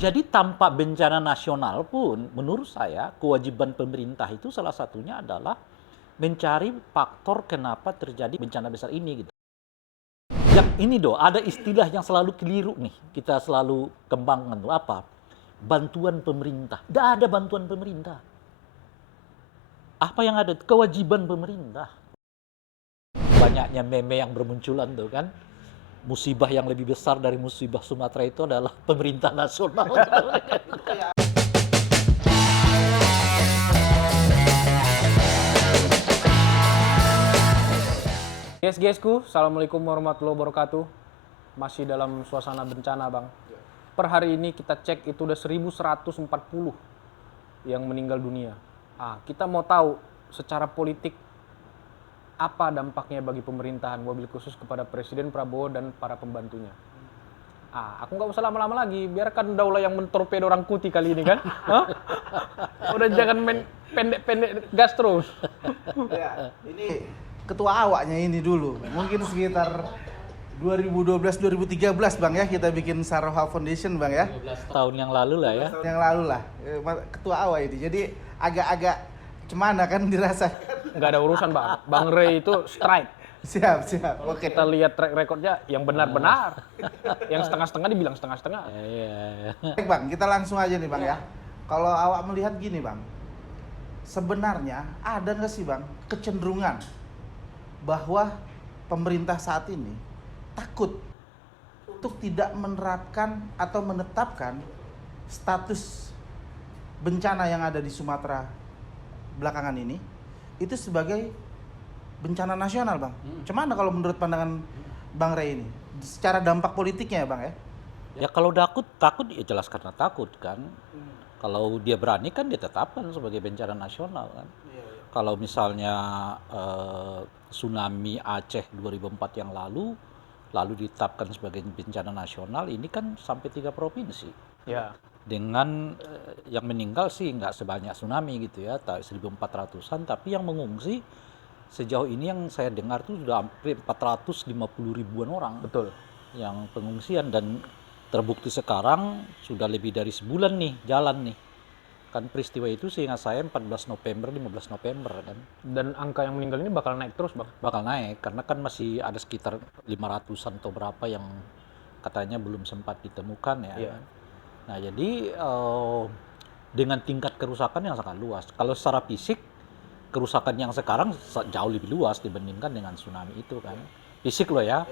Jadi tanpa bencana nasional pun, menurut saya kewajiban pemerintah itu salah satunya adalah mencari faktor kenapa terjadi bencana besar ini gitu. Yang ini ada istilah yang selalu keliru nih, kita selalu kembangkan tuh apa? Bantuan pemerintah. Tidak ada bantuan pemerintah. Apa yang ada? Kewajiban pemerintah. Banyaknya meme yang bermunculan tuh kan. Musibah yang lebih besar dari musibah Sumatera itu adalah pemerintah nasional. Guys-guysku, Assalamualaikum warahmatullahi wabarakatuh. Masih dalam suasana bencana, Bang. Per hari ini kita cek itu udah 1140 yang meninggal dunia. Kita mau tahu secara politik apa dampaknya bagi pemerintahan, wabil khusus kepada Presiden Prabowo dan para pembantunya. Aku nggak usah lama-lama lagi, biarkan Daulah yang mentorpedo Rangkuti kali ini kan. Udah jangan main pendek-pendek gas terus. Ya, ini ketua awaknya ini dulu. Mungkin sekitar 2012-2013 Bang ya, kita bikin Saroha Foundation Bang ya. 12 tahun yang lalu lah ya. Yang lalu lah, ketua awak ini. Jadi agak-agak cemana kan dirasakan. Nggak ada urusan, Bang. Bang Rey itu strike. Siap. Oke. Kita lihat track recordnya yang benar-benar. Yang setengah-setengah dibilang setengah-setengah. Iya. Baik Bang, kita langsung aja nih Bang ya. Kalau awak melihat gini Bang, sebenarnya ada nggak sih Bang kecenderungan bahwa pemerintah saat ini takut untuk tidak menerapkan atau menetapkan status bencana yang ada di Sumatera belakangan ini itu sebagai bencana nasional Bang. Cuman kalau menurut pandangan Bang Rey ini secara dampak politiknya ya Bang ya? Ya kalau takut ya jelas karena takut kan. Kalau dia berani kan dia tetapkan sebagai bencana nasional kan. Kalau misalnya tsunami Aceh 2004 yang lalu ditetapkan sebagai bencana nasional, ini kan sampai 3 provinsi. Ya. Dengan yang meninggal sih nggak sebanyak tsunami gitu ya, 1.400-an, tapi yang mengungsi sejauh ini yang saya dengar tuh sudah hampir 450 ribuan orang. Betul. Yang pengungsian, dan terbukti sekarang sudah lebih dari sebulan nih jalan nih. Kan peristiwa itu seingat saya 14 November, 15 November kan. Dan angka yang meninggal ini bakal naik terus, Bang. Bakal naik karena kan masih ada sekitar 500-an atau berapa yang katanya belum sempat ditemukan ya. Iya. Nah, jadi dengan tingkat kerusakan yang sangat luas. Kalau secara fisik kerusakan yang sekarang jauh lebih luas dibandingkan dengan tsunami itu kan. Fisik loh ya.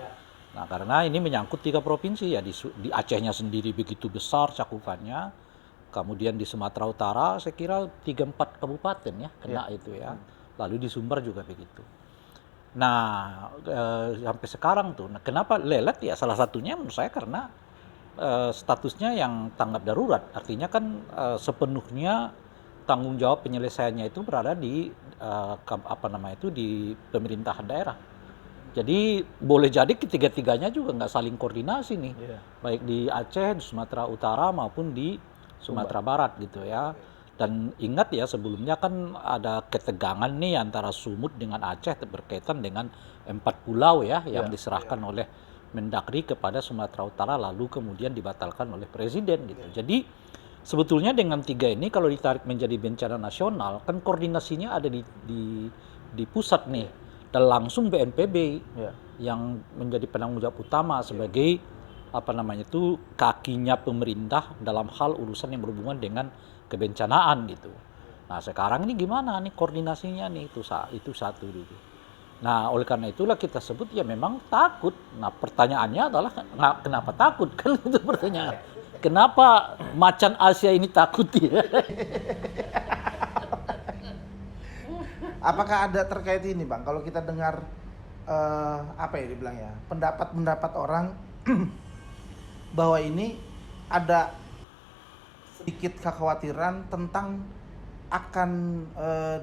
Nah, karena ini menyangkut 3 provinsi ya, di Acehnya sendiri begitu besar cakupannya. Kemudian di Sumatera Utara saya kira 3-4 kabupaten ya kena itu ya. Lalu di Sumbar juga begitu. Nah, sampai sekarang tuh, nah, kenapa lelet ya? Salah satunya menurut saya karena statusnya yang tanggap darurat. Artinya kan sepenuhnya tanggung jawab penyelesaiannya itu berada di di pemerintahan daerah. Jadi boleh jadi ketiga-tiganya juga nggak saling koordinasi nih, baik di Aceh, di Sumatera Utara maupun di Sumatera Barat gitu ya. Dan ingat ya sebelumnya kan ada ketegangan nih antara Sumut dengan Aceh berkaitan dengan 4 pulau ya yang diserahkan oleh Mendagri kepada Sumatera Utara lalu kemudian dibatalkan oleh Presiden gitu. Jadi sebetulnya dengan 3 ini kalau ditarik menjadi bencana nasional kan koordinasinya ada di pusat nih, dan langsung BNPB yang menjadi penanggung jawab utama sebagai kakinya pemerintah dalam hal urusan yang berhubungan dengan kebencanaan gitu. Nah sekarang ini gimana nih koordinasinya nih, itu satu dulu. Nah oleh karena itulah kita sebut ya memang takut. Nah pertanyaannya adalah kenapa takut kan itu pertanyaan. Kenapa macan Asia ini takut ya? Apakah ada terkait ini Bang? Kalau kita dengar dibilang ya, pendapat orang bahwa ini ada sedikit kekhawatiran tentang akan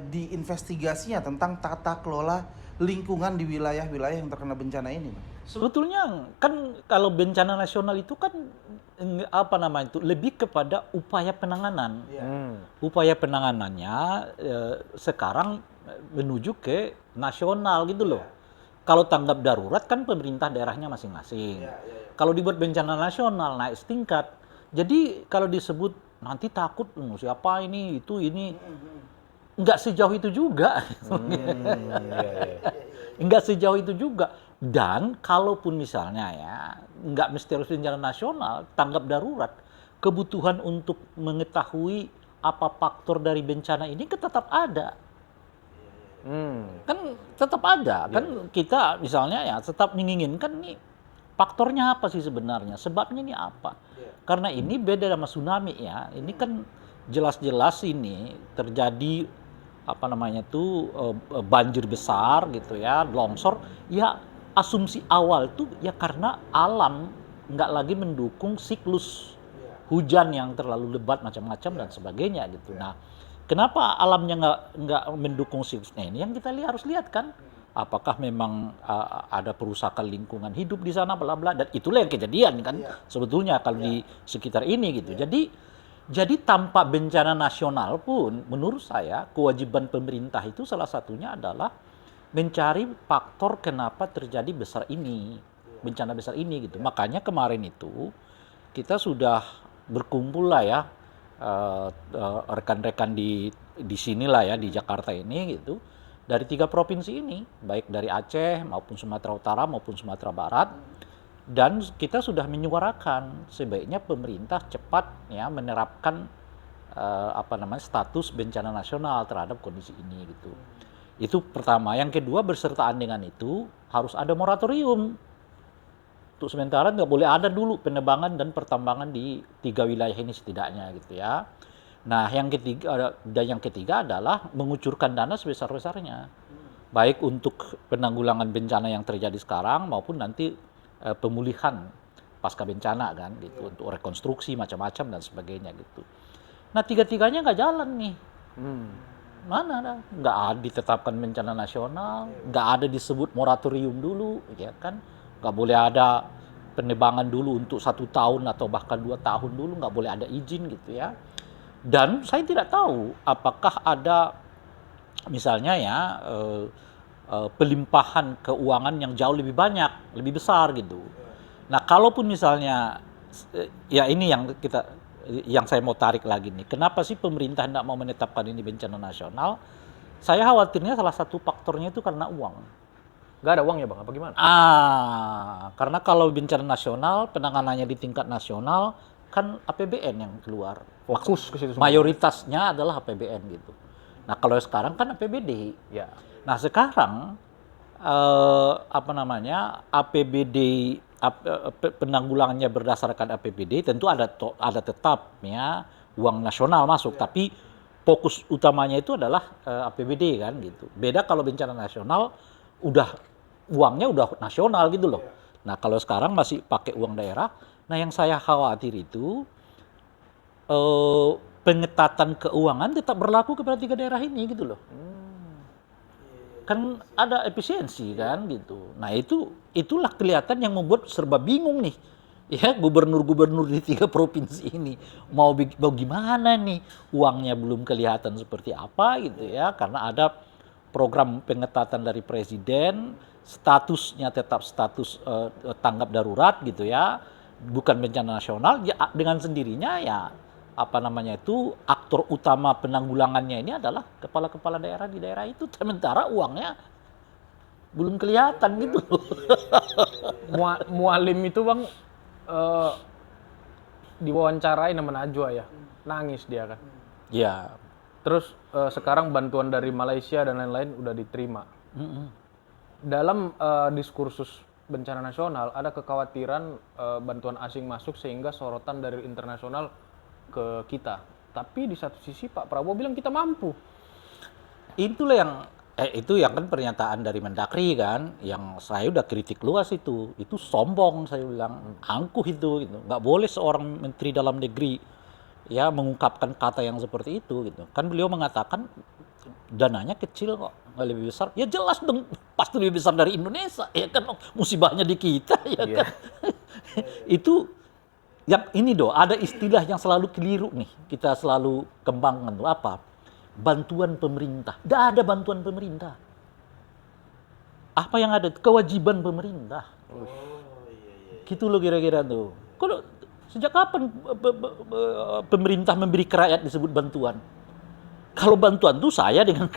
diinvestigasinya tentang tata kelola lingkungan di wilayah-wilayah yang terkena bencana ini, Bang. Sebetulnya kan kalau bencana nasional itu kan lebih kepada upaya penanganan. Upaya penanganannya sekarang menuju ke nasional gitu loh. Kalau tanggap darurat kan pemerintah daerahnya masing-masing. Kalau dibuat bencana nasional naik setingkat. Jadi kalau disebut nanti takut siapa ini itu ini nggak sejauh itu juga. Nggak sejauh itu juga. Dan kalaupun misalnya ya nggak mesti harus bencana nasional, tanggap darurat, kebutuhan untuk mengetahui apa faktor dari bencana ini kan tetap ada. Kan tetap ada. Kan kita misalnya ya tetap menginginkan nih faktornya apa sih sebenarnya, sebabnya ini apa. Karena ini beda sama tsunami ya. Ini kan jelas-jelas ini terjadi apa namanya tuh banjir besar gitu ya, longsor. Ya asumsi awal tuh ya karena alam nggak lagi mendukung siklus hujan yang terlalu lebat macam-macam dan sebagainya gitu. Nah, kenapa alamnya nggak mendukung siklusnya ini? Yang kita harus lihat kan, apakah memang ada perusakan lingkungan hidup di sana, bla bla. Dan itulah yang kejadian kan sebetulnya kalau di sekitar ini gitu. Jadi tanpa bencana nasional pun, menurut saya kewajiban pemerintah itu salah satunya adalah mencari faktor kenapa terjadi bencana besar ini gitu. Makanya kemarin itu kita sudah berkumpul lah ya rekan-rekan di sini lah ya di Jakarta ini gitu dari 3 provinsi ini, baik dari Aceh maupun Sumatera Utara maupun Sumatera Barat. Dan kita sudah menyuarakan sebaiknya pemerintah cepat ya menerapkan status bencana nasional terhadap kondisi ini gitu. Itu pertama. Yang kedua, bersertaan dengan itu harus ada moratorium. Untuk sementara nggak boleh ada dulu penebangan dan pertambangan di 3 wilayah ini setidaknya gitu ya. Nah, yang ketiga adalah mengucurkan dana sebesar-besarnya. Baik untuk penanggulangan bencana yang terjadi sekarang maupun nanti pemulihan pasca bencana kan gitu, untuk rekonstruksi macam-macam dan sebagainya gitu. Nah, tiga-tiganya nggak jalan nih. Mana ada? Nggak ada ditetapkan bencana nasional, nggak ada disebut moratorium dulu, ya kan? Nggak boleh ada penebangan dulu untuk 1 tahun atau bahkan 2 tahun dulu, nggak boleh ada izin gitu ya. Dan saya tidak tahu apakah ada misalnya ya pelimpahan keuangan yang jauh lebih banyak, lebih besar gitu. Nah, kalaupun misalnya ya ini yang saya mau tarik lagi nih. Kenapa sih pemerintah tidak mau menetapkan ini bencana nasional? Saya khawatirnya salah satu faktornya itu karena uang. Gak ada uangnya bang, apa gimana? Karena kalau bencana nasional, penanganannya di tingkat nasional, kan APBN yang keluar. Fokus ke situ semua. Mayoritasnya adalah APBN gitu. Nah, kalau sekarang kan APBD. Ya. Nah, sekarang APBD penanggulangannya berdasarkan APBD tentu ada tetap ya uang nasional masuk, tapi fokus utamanya itu adalah APBD kan gitu. Beda kalau bencana nasional uangnya udah nasional gitu loh. Nah, kalau sekarang masih pakai uang daerah. Nah, yang saya khawatir itu pengetatan keuangan tetap berlaku kepada 3 daerah ini gitu loh. Kan ada efisiensi kan gitu. Nah, itulah kelihatan yang membuat serba bingung nih. Ya, gubernur-gubernur di 3 provinsi ini mau gimana nih? Uangnya belum kelihatan seperti apa gitu ya, karena ada program pengetatan dari presiden, statusnya tetap status tanggap darurat gitu ya. Bukan bencana nasional, ya dengan sendirinya ya aktor utama penanggulangannya ini adalah kepala-kepala daerah di daerah itu, sementara uangnya belum kelihatan gitu loh. Mualim itu bang diwawancarai sama Najwa ya, nangis dia kan. Ya. Terus sekarang bantuan dari Malaysia dan lain-lain udah diterima. Dalam diskursus bencana nasional ada kekhawatiran bantuan asing masuk sehingga sorotan dari internasional ke kita. Tapi di satu sisi Pak Prabowo bilang kita mampu. Itulah yang kan pernyataan dari Mendagri kan, yang saya udah kritik luas itu sombong, saya bilang angkuh itu gitu. Nggak boleh seorang menteri dalam negeri ya mengungkapkan kata yang seperti itu gitu. Kan beliau mengatakan dananya kecil kok, nggak lebih besar. Ya jelas dong, pasti lebih besar dari Indonesia ya kan, musibahnya di kita ya kan. Itu yang ini ada istilah yang selalu keliru nih, kita selalu kembangkan tuh apa? Bantuan pemerintah. Nggak ada bantuan pemerintah. Apa yang ada? Kewajiban pemerintah. Gitu loh kira-kira tuh. Kalau Sejak kapan pemerintah memberi ke rakyat disebut bantuan? Kalau bantuan tuh saya dengan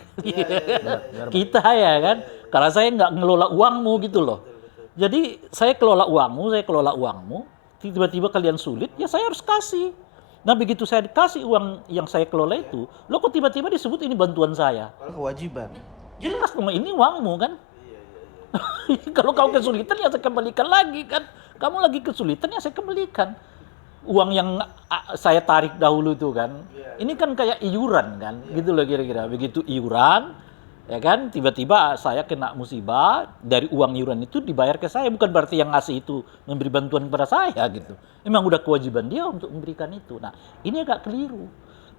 kita ya kan. Karena saya nggak ngelola uangmu gitu loh. Jadi saya kelola uangmu, tiba-tiba kalian sulit, ya saya harus kasih. Nah begitu saya dikasih uang yang saya kelola itu, lo kok tiba-tiba disebut ini bantuan saya? Kewajiban. Jelas dong ini uangmu kan. Kalau kau kesulitan ya saya kembalikan lagi kan. Kamu lagi kesulitan ya saya kembalikan. Uang yang saya tarik dahulu itu kan. Ini kan kayak iuran kan. Gitu loh kira-kira. Begitu iuran, ya kan, tiba-tiba saya kena musibah, dari uang iuran itu dibayar ke saya. Bukan berarti yang ngasih itu memberi bantuan kepada saya gitu. Memang udah kewajiban dia untuk memberikan itu. Nah ini agak keliru.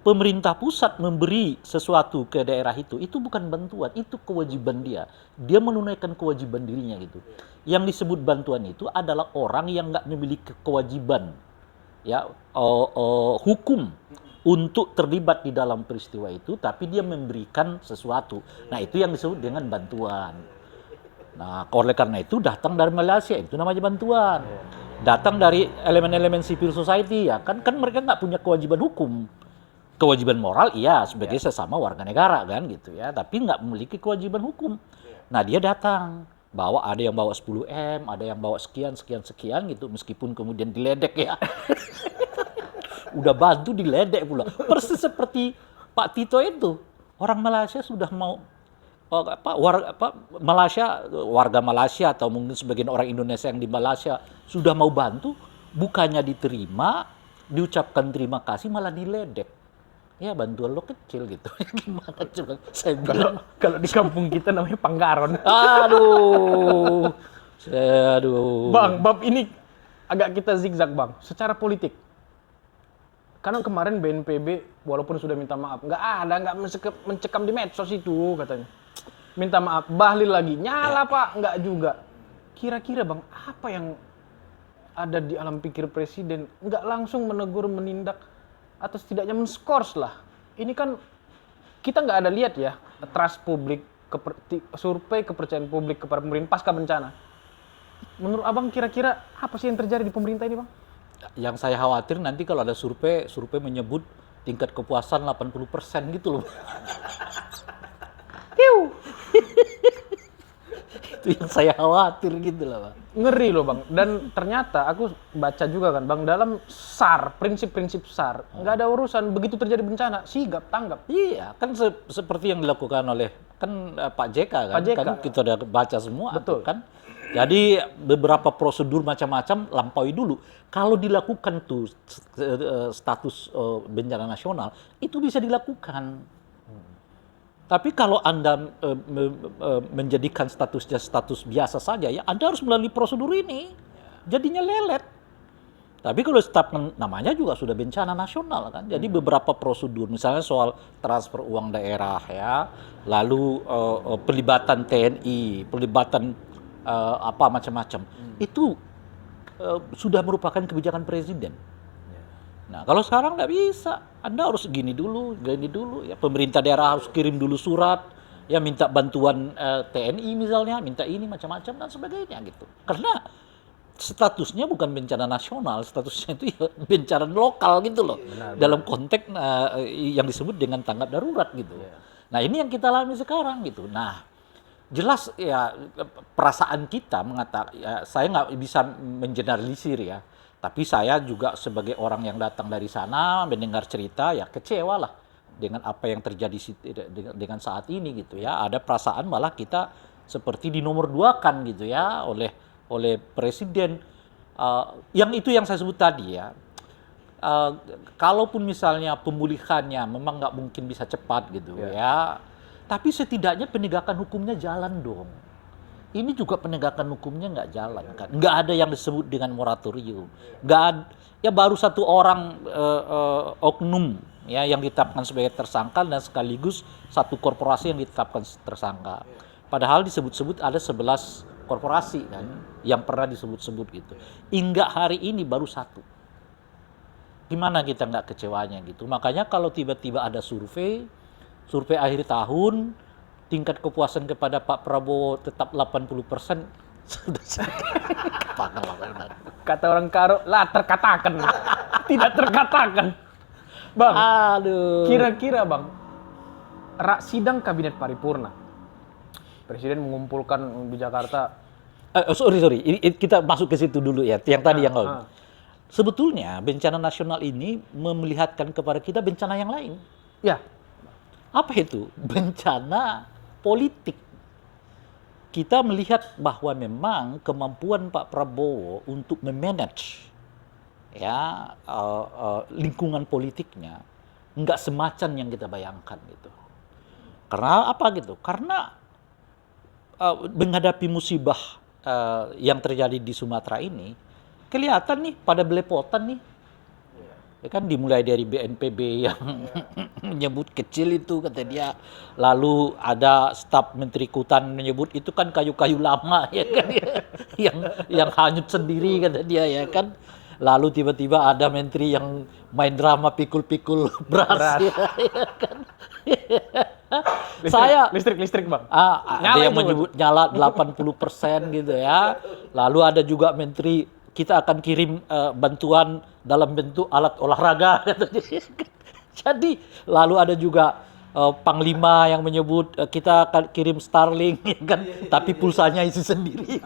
Pemerintah pusat memberi sesuatu ke daerah itu bukan bantuan, itu kewajiban dia. Dia menunaikan kewajiban dirinya gitu. Yang disebut bantuan itu adalah orang yang nggak memiliki kewajiban, ya, hukum untuk terlibat di dalam peristiwa itu, tapi dia memberikan sesuatu. Nah itu yang disebut dengan bantuan. Nah oleh karena itu datang dari Malaysia itu namanya bantuan. Datang dari elemen-elemen civil society ya kan mereka nggak punya kewajiban hukum. Kewajiban moral iya sebagai sesama warga negara kan gitu ya, tapi nggak memiliki kewajiban hukum. Nah dia datang bawa, ada yang bawa 10M, ada yang bawa sekian gitu, meskipun kemudian diledek ya. Udah bantu diledek pula. Persis seperti Pak Tito itu, orang Malaysia sudah mau warga Malaysia atau mungkin sebagian orang Indonesia yang di Malaysia sudah mau bantu, bukannya diterima, diucapkan terima kasih malah diledek. Ya bantuan lo kecil gitu. Gimana coba saya bilang. Kalau di kampung kita namanya panggaron. Aduh. Bang, bab ini agak kita zigzag bang. Secara politik. Karena kemarin BNPB walaupun sudah minta maaf, nggak mencekam di medsos itu katanya. Minta maaf, Bahlil lagi nyala pak, nggak juga. Kira-kira bang, apa yang ada di alam pikir presiden? Nggak langsung menegur, menindak, atau setidaknya men-skors lah. Ini kan kita nggak ada lihat ya trust publik, survei kepercayaan publik kepada pemerintah pasca bencana. Menurut abang kira-kira apa sih yang terjadi di pemerintah ini bang? Yang saya khawatir nanti kalau ada survei menyebut tingkat kepuasan 80% gitu loh. Itu yang saya khawatir gitu lah bang. Ngeri loh bang. Dan ternyata aku baca juga kan bang, dalam SAR, prinsip-prinsip SAR, nggak ada urusan begitu terjadi bencana, sigap, tanggap. Iya, kan seperti yang dilakukan oleh kan Pak JK kan. Pak JK. Kan kita udah baca semua. Betul. Kan. Jadi beberapa prosedur macam-macam lampaui dulu. Kalau dilakukan tuh status bencana nasional, itu bisa dilakukan. Tapi kalau Anda menjadikan statusnya status biasa saja, ya Anda harus melalui prosedur ini. Jadinya lelet. Tapi kalau ditetapkan namanya juga sudah bencana nasional kan. Jadi beberapa prosedur, misalnya soal transfer uang daerah ya, lalu pelibatan TNI, pelibatan apa macam-macam. Itu sudah merupakan kebijakan presiden. Nah kalau sekarang nggak bisa, Anda harus gini dulu, ya pemerintah daerah harus kirim dulu surat, ya minta bantuan TNI misalnya, minta ini macam-macam dan sebagainya gitu. Karena statusnya bukan bencana nasional, statusnya itu ya bencana lokal gitu loh, dalam konteks yang disebut dengan tanggap darurat gitu. Nah ini yang kita alami sekarang gitu. Nah jelas ya perasaan kita mengatakan, ya, saya nggak bisa mengeneralisir ya. Tapi saya juga sebagai orang yang datang dari sana mendengar cerita ya kecewa lah dengan apa yang terjadi dengan saat ini gitu ya. Ada perasaan malah kita seperti dinomor duakan gitu ya oleh presiden. Yang itu yang saya sebut tadi ya. Kalaupun misalnya pemulihannya memang nggak mungkin bisa cepat gitu ya. Tapi setidaknya penegakan hukumnya jalan dong. Ini juga penegakan hukumnya nggak jalan kan, nggak ada yang disebut dengan moratorium, ya baru satu orang oknum ya yang ditetapkan sebagai tersangka dan sekaligus satu korporasi yang ditetapkan tersangka. Padahal disebut-sebut ada 11 korporasi kan yang pernah disebut-sebut gitu. Hingga hari ini baru satu. Gimana kita nggak kecewanya gitu? Makanya kalau tiba-tiba ada survei akhir tahun, tingkat kepuasan kepada Pak Prabowo tetap 80%, sudah Kata orang Karo, lah terkatakan. Tidak terkatakan. Bang, Aduh. kira-kira Bang, sidang kabinet paripurna. Presiden mengumpulkan di Jakarta. Sorry. Kita masuk ke situ dulu ya. Yang tadi yang ah. sebetulnya bencana nasional ini memelihatkan kepada kita bencana yang lain. Ya, Apa itu? Bencana politik. Kita melihat bahwa memang kemampuan Pak Prabowo untuk memanage ya lingkungan politiknya nggak semacam yang kita bayangkan gitu. Karena apa gitu? Karena menghadapi musibah yang terjadi di Sumatera ini, kelihatan nih pada belepotan nih. Ya kan dimulai dari BNPB yang menyebut kecil itu kata dia, lalu ada staf Menteri Kutan menyebut itu kan kayu-kayu lama ya kan yang hanyut sendiri kata dia ya kan. Lalu tiba-tiba ada menteri yang main drama pikul-pikul beras. Ya kan. listrik Bang. Ada yang menyebut nyala 80% gitu ya. Lalu ada juga menteri kita akan kirim bantuan dalam bentuk alat olahraga katanya. Jadi lalu ada juga Panglima yang menyebut kita akan kirim Starlink ya kan, tapi pulsanya isi sendiri.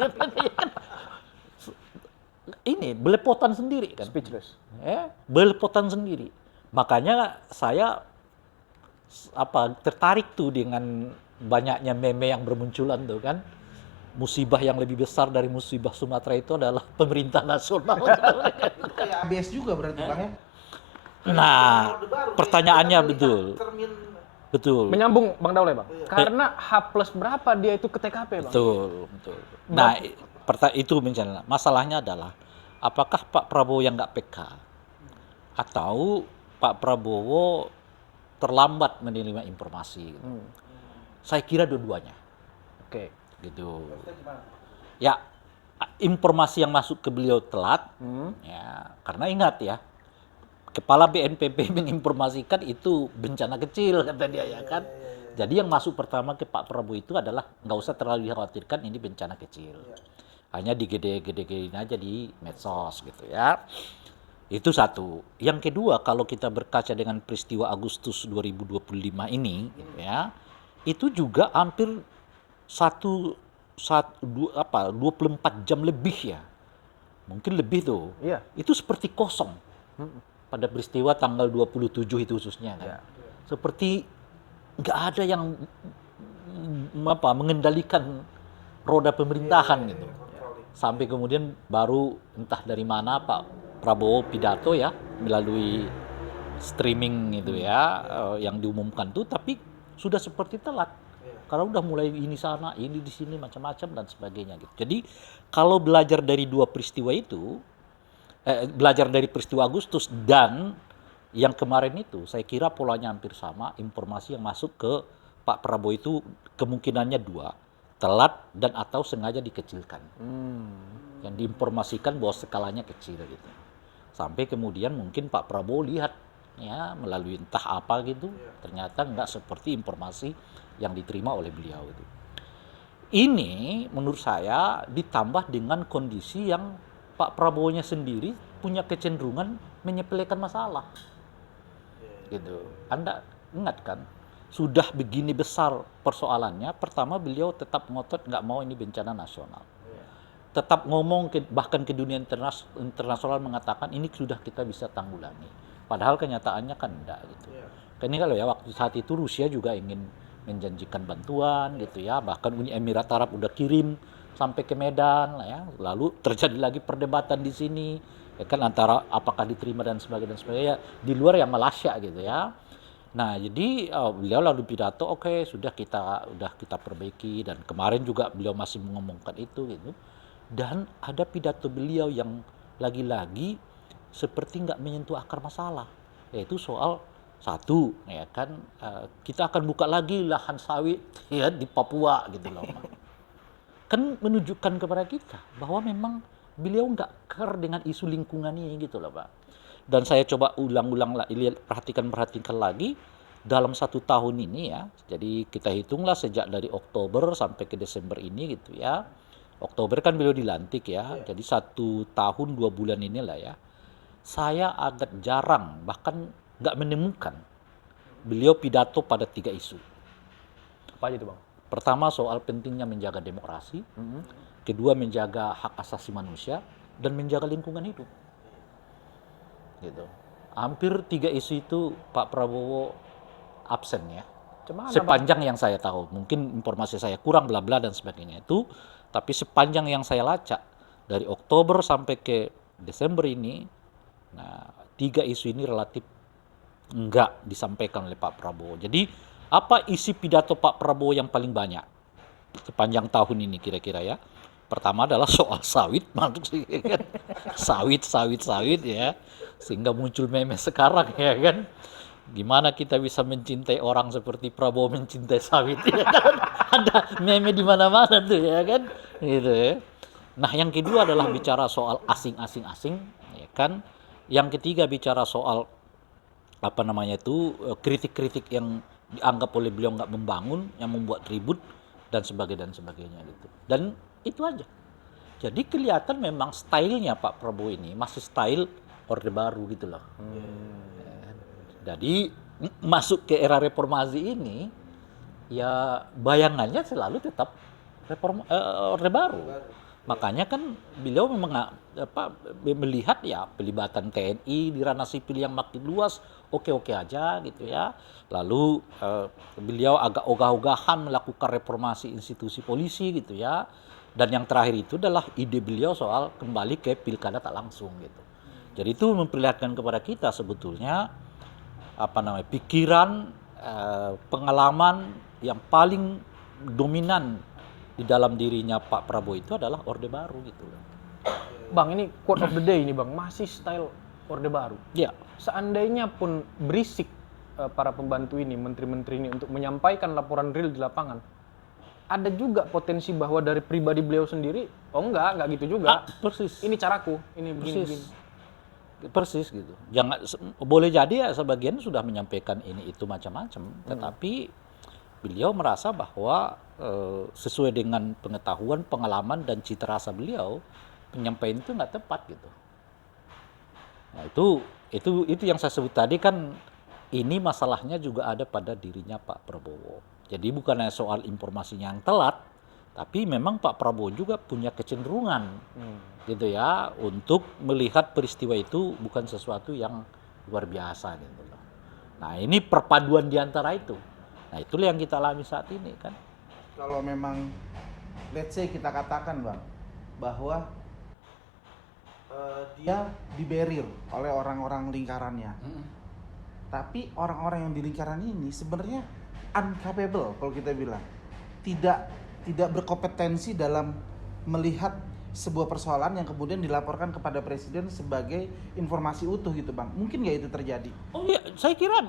Ini belepotan sendiri kan. Speechless. Belepotan sendiri. Makanya saya tertarik tuh dengan banyaknya meme yang bermunculan tuh kan. Musibah yang lebih besar dari musibah Sumatera itu adalah pemerintah nasional. Kayak ABS juga berarti Bang ya. Nah, pertanyaannya betul. Menyambung Bang Daule Bang. Karena H+ berapa dia itu ke TKP Bang? Betul. Nah, itu misalnya masalahnya adalah apakah Pak Prabowo yang nggak peka atau Pak Prabowo terlambat menerima informasi. Saya kira dua-duanya. Oke. Gitu. Ya, informasi yang masuk ke beliau telat. Ya, karena ingat ya, Kepala BNPB menginformasikan itu bencana kecil kata dia ya kan. Jadi yang masuk pertama ke Pak Prabowo itu adalah nggak usah terlalu dikhawatirkan ini bencana kecil. Hanya digede-gedein aja di medsos gitu ya. Itu satu. Yang kedua, kalau kita berkaca dengan peristiwa Agustus 2025 ini gitu ya, itu juga hampir 24 jam lebih ya. Mungkin lebih tuh. Iya. Itu seperti kosong. Pada peristiwa tanggal 27 itu khususnya kan. Ya. Seperti nggak ada yang mengendalikan roda pemerintahan gitu. Sampai kemudian baru entah dari mana Pak Prabowo pidato ya melalui streaming itu ya yang diumumkan tuh, tapi sudah seperti telat. Karena udah mulai ini sana, ini di sini macam-macam dan sebagainya gitu. Jadi kalau belajar dari dua peristiwa itu, belajar dari peristiwa Agustus dan yang kemarin itu, saya kira polanya hampir sama. Informasi yang masuk ke Pak Prabowo itu kemungkinannya dua, telat dan atau sengaja dikecilkan. Yang diinformasikan bahwa skalanya kecil gitu. Sampai kemudian mungkin Pak Prabowo lihat ya melalui entah apa gitu, ternyata nggak seperti informasi yang diterima oleh beliau itu. Ini menurut saya ditambah dengan kondisi yang Pak Prabowo-nya sendiri punya kecenderungan menyepelekan masalah. Gitu. Anda ingat kan? Sudah begini besar persoalannya, pertama beliau tetap ngotot nggak mau ini bencana nasional. Tetap ngomong bahkan ke dunia internasional mengatakan ini sudah kita bisa tanggulangi. Padahal kenyataannya kan enggak gitu. Ini kalau ya waktu saat itu Rusia juga ingin menjanjikan bantuan gitu ya, bahkan Uni Emirat Arab udah kirim sampai ke Medan lah ya. Lalu terjadi lagi perdebatan di sini ya kan antara apakah diterima dan sebagainya di luar yang Malaysia gitu ya. Nah, jadi beliau lalu pidato oke, sudah kita perbaiki dan kemarin juga beliau masih mengomongkan itu gitu. Dan ada pidato beliau yang lagi-lagi seperti nggak menyentuh akar masalah, yaitu soal satu, ya kan, kita akan buka lagi lahan sawit ya di Papua gitu loh. Kan menunjukkan kepada kita bahwa memang beliau nggak care dengan isu lingkungan ini gitu loh Pak. Dan saya coba ulang-ulang perhatikan lagi dalam 1 tahun ini ya. Jadi kita hitunglah sejak dari Oktober sampai ke Desember ini gitu ya. Oktober kan beliau dilantik ya. Jadi 1 tahun 2 bulan inilah ya. Saya agak jarang, bahkan nggak menemukan beliau pidato pada 3 isu. Apa aja tuh Bang? Pertama soal pentingnya menjaga demokrasi, kedua menjaga hak asasi manusia, dan menjaga lingkungan hidup. Gitu. Hampir 3 isu itu Pak Prabowo absen ya. Cuman Sepanjang yang saya tahu, mungkin informasi saya kurang bla bla dan sebagainya itu, tapi sepanjang yang saya lacak dari Oktober sampai ke Desember ini, nah 3 isu ini relatif enggak disampaikan oleh Pak Prabowo. Jadi apa isi pidato Pak Prabowo yang paling banyak sepanjang tahun ini kira-kira ya? Pertama adalah soal sawit, maksudnya kan sawit ya, sehingga muncul meme sekarang ya kan. Gimana kita bisa mencintai orang seperti Prabowo mencintai sawit ya kan? Ada meme di mana-mana tuh ya kan, gitu ya. Nah yang kedua adalah bicara soal asing ya kan. Yang ketiga bicara soal apa namanya itu kritik-kritik yang dianggap oleh beliau nggak membangun, yang membuat ribut dan sebagainya gitu. Dan itu aja. Jadi kelihatan memang stylenya Pak Prabowo ini masih style Orde Baru gitu loh. Jadi masuk ke era reformasi ini, ya bayangannya selalu tetap Orde Baru. Makanya kan beliau memang melihat ya pelibatan TNI di ranah sipil yang makin luas, oke-oke aja gitu ya. Lalu beliau agak ogah-ogahan melakukan reformasi institusi polisi gitu ya. Dan yang terakhir itu adalah ide beliau soal kembali ke pilkada tak langsung gitu. Jadi itu memperlihatkan kepada kita sebetulnya pikiran, pengalaman yang paling dominan di dalam dirinya Pak Prabowo itu adalah Orde Baru gitu. Bang, ini quote of the day ini Bang, masih style Orde Baru. Ya. Seandainya pun berisik para pembantu ini, menteri-menteri ini untuk menyampaikan laporan real di lapangan, ada juga potensi bahwa dari pribadi beliau sendiri, oh enggak gitu juga. Persis. Ini caraku, ini begini. Persis gitu. Jangan boleh jadi ya sebagian sudah menyampaikan ini itu macam-macam, tetapi beliau merasa bahwa sesuai dengan pengetahuan, pengalaman dan cita rasa beliau, penyampaian itu nggak tepat gitu. Nah itu yang saya sebut tadi kan, ini masalahnya juga ada pada dirinya Pak Prabowo. Jadi bukan hanya soal informasinya yang telat, tapi memang Pak Prabowo juga punya kecenderungan gitu ya untuk melihat peristiwa itu bukan sesuatu yang luar biasa gitu loh. Nah ini perpaduan di antara itu. Nah itulah yang kita alami saat ini kan. Kalau memang let's say kita katakan Bang bahwa dia diberil oleh orang-orang lingkarannya. Tapi orang-orang yang di lingkaran ini sebenarnya uncapable kalau kita bilang. Tidak berkompetensi dalam melihat sebuah persoalan yang kemudian dilaporkan kepada presiden sebagai informasi utuh gitu Bang. Mungkin nggak itu terjadi? Oh iya, saya kira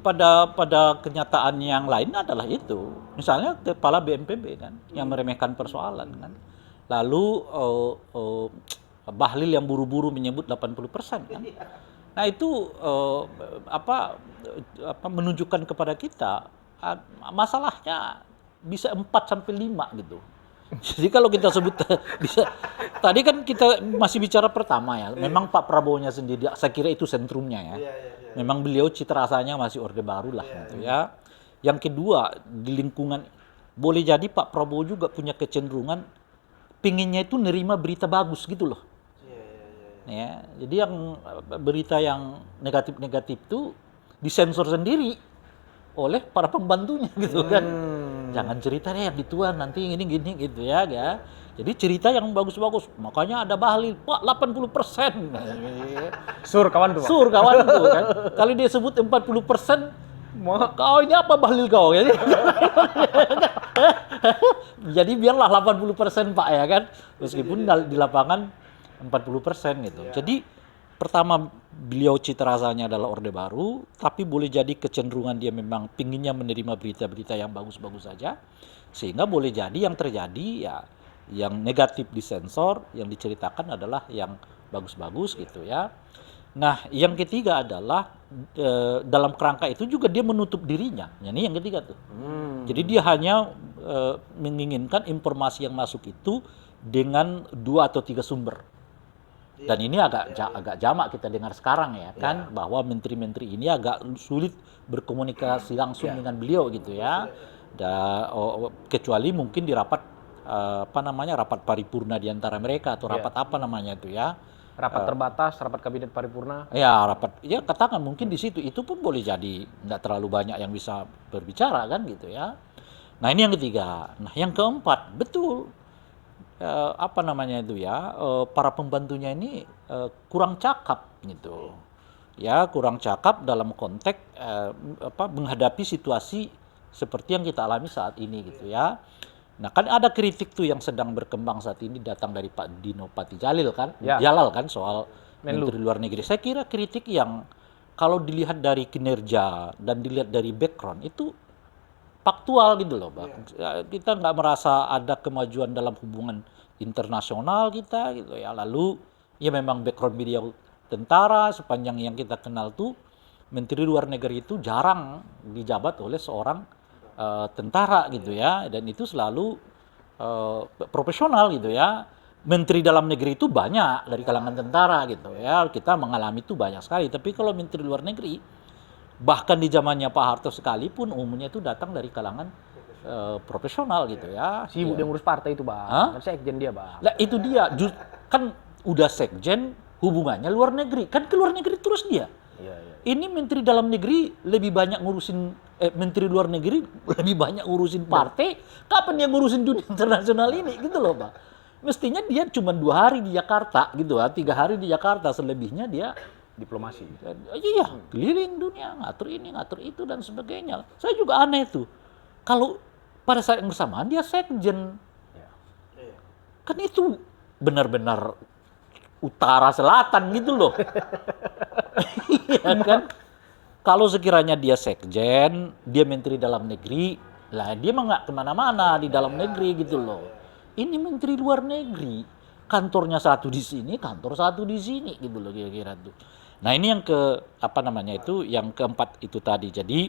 pada kenyataan yang lain adalah itu. Misalnya kepala BNPB kan yang meremehkan persoalan kan. Lalu Bahlil yang buru-buru menyebut 80% kan. Nah itu menunjukkan kepada kita masalahnya bisa 4-5 gitu. Jadi kalau kita sebut bisa, tadi kan kita masih bicara pertama ya, memang Pak Prabowo-nya sendiri, saya kira itu sentrumnya ya. Memang beliau cita rasanya masih Orde Baru lah gitu ya. Yang kedua di lingkungan, boleh jadi Pak Prabowo juga punya kecenderungan pinginnya itu nerima berita bagus gitu loh. Ya, jadi yang berita yang negatif-negatif itu disensor sendiri oleh para pembantunya gitu kan. Jangan cerita deh gituan, nanti gini gitu ya. Jadi cerita yang bagus-bagus. Makanya ada Bahlil, Pak 80%. Sur kawan tuh Bang. Sur kawan tuh kan. Kali dia sebut 40%, kau ini apa Bahlil kau ya? Jadi biarlah 80% Pak ya kan. Meskipun di lapangan 40% gitu. Jadi pertama beliau cita rasanya adalah Orde Baru, tapi boleh jadi kecenderungan dia memang pinginnya menerima berita-berita yang bagus-bagus saja, sehingga boleh jadi yang terjadi ya yang negatif disensor, yang diceritakan adalah yang bagus-bagus gitu ya. Nah, yang ketiga adalah dalam kerangka itu juga dia menutup dirinya. Ini yang ketiga tuh. Jadi dia hanya menginginkan informasi yang masuk itu dengan 2 atau 3 sumber. Dan ini agak jamak kita dengar sekarang ya kan, bahwa menteri-menteri ini agak sulit berkomunikasi langsung dengan beliau gitu ya. Kecuali mungkin di rapat apa namanya, rapat paripurna di antara mereka atau rapat apa namanya itu ya. Rapat terbatas, rapat kabinet paripurna. Ya rapat, ya katakan mungkin di situ itu pun boleh jadi nggak terlalu banyak yang bisa berbicara kan gitu ya. Nah ini yang ketiga. Nah yang keempat, betul apa namanya itu ya, para pembantunya ini kurang cakap gitu. Ya kurang cakap dalam konteks menghadapi situasi seperti yang kita alami saat ini gitu ya. Nah kan ada kritik tuh yang sedang berkembang saat ini datang dari Pak Dino Patijalil kan, Ya. Jalal kan, soal Menlu. Menteri Luar Negeri. Saya kira kritik yang kalau dilihat dari kinerja dan dilihat dari background itu faktual gitu loh Bang. Ya, kita nggak merasa ada kemajuan dalam hubungan internasional kita gitu ya. Lalu ya memang background beliau tentara, sepanjang yang kita kenal tuh Menteri Luar Negeri itu jarang dijabat oleh seorang tentara gitu ya, dan itu selalu profesional gitu ya. Menteri dalam negeri itu banyak dari kalangan tentara gitu ya, kita mengalami itu banyak sekali. Tapi kalau Menteri Luar Negeri bahkan di zamannya Pak Harto sekalipun umumnya itu datang dari kalangan profesional gitu ya. Sibuk dia ngurus partai itu, Bang. Hah? Kan sekjen dia, Bang. Nah itu dia, kan udah sekjen, hubungannya luar negeri, kan ke luar negeri terus dia. Iya, iya. Ini Menteri Dalam Negeri lebih banyak ngurusin, Menteri Luar Negeri lebih banyak ngurusin partai, kapan dia ngurusin dunia internasional ini gitu loh Pak. Mestinya dia cuma 2 hari di Jakarta gitu, 3 hari di Jakarta, selebihnya dia Diplomasi. iya keliling dunia, ngatur ini, ngatur itu dan sebagainya. Saya juga aneh tuh, kalau pada saat yang bersamaan dia sekjen, kan itu benar-benar utara selatan gitu loh. Iya kan? Kalau sekiranya dia sekjen, dia menteri dalam negeri, lah dia mah nggak kemana-mana di dalam negeri gitu loh. Ini menteri luar negeri, kantornya satu di sini, kantor satu di sini gitu loh kira-kira tuh. Nah ini yang apa namanya itu, yang keempat itu tadi. Jadi